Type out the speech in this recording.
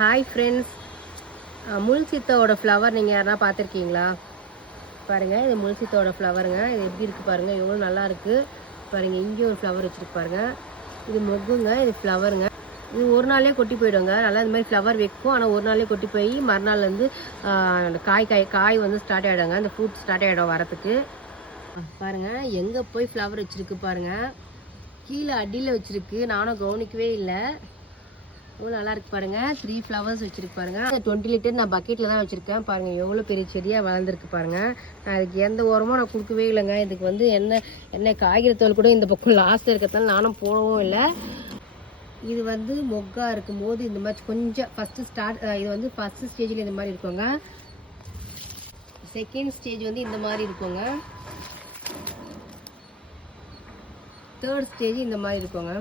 Hi friends, முல்சித்தோட flower நீங்கள் யாரா பார்த்துருக்கீங்களா? பாருங்கள், இது முல்சித்தோட ஃப்ளவருங்க. இது எப்படி இருக்குது பாருங்கள், எவ்வளோ நல்லா இருக்குது பாருங்கள். இங்கே ஒரு ஃப்ளவர் வச்சுருக்கு பாருங்கள். இது மொக்குங்க, இது ஃப்ளவருங்க. இது ஒரு நாளே கொட்டி போயிடுங்க. நல்லா இந்த மாதிரி ஃப்ளவர் வைக்கும். ஆனால் ஒரு நாளே கொட்டி போய் மறுநாள் வந்து அந்த காய் வந்து ஸ்டார்ட் ஆகிடுங்க. அந்த ஃப்ரூட் ஸ்டார்ட் ஆகிடும் வரத்துக்கு. பாருங்கள் எங்கே போய் ஃப்ளவர் வச்சுருக்கு பாருங்கள். கீழே அடியில் வச்சுருக்கு, நானும் கவனிக்கவே இல்லை. எவ்வளோ நல்லா இருக்கு பாருங்கள். 3 ஃப்ளவர்ஸ் வச்சுருக்கு பாருங்கள். 20 லிட்டர் நான் பக்கெட்டில் தான் வச்சுருக்கேன் பாருங்கள். எவ்வளோ பெரிய செடியாக வளர்ந்துருக்கு பாருங்கள். நான் இதுக்கு எந்த உரமும் நான் கொடுக்கவே இல்லைங்க. இதுக்கு வந்து என்ன காய்கறி தோல் கூட இந்த பக்கம் லாஸ்ட்டில் இருக்கிறதால நானும் போடவும் இல்லை. இது வந்து மொக்காக இருக்கும்போது இந்த மாதிரி கொஞ்சம் இது வந்து ஃபஸ்ட்டு ஸ்டேஜில் இந்த மாதிரி இருக்குங்க. செகண்ட் ஸ்டேஜ் வந்து இந்த மாதிரி இருக்குங்க. தேர்ட் ஸ்டேஜ் இந்த மாதிரி இருக்குங்க.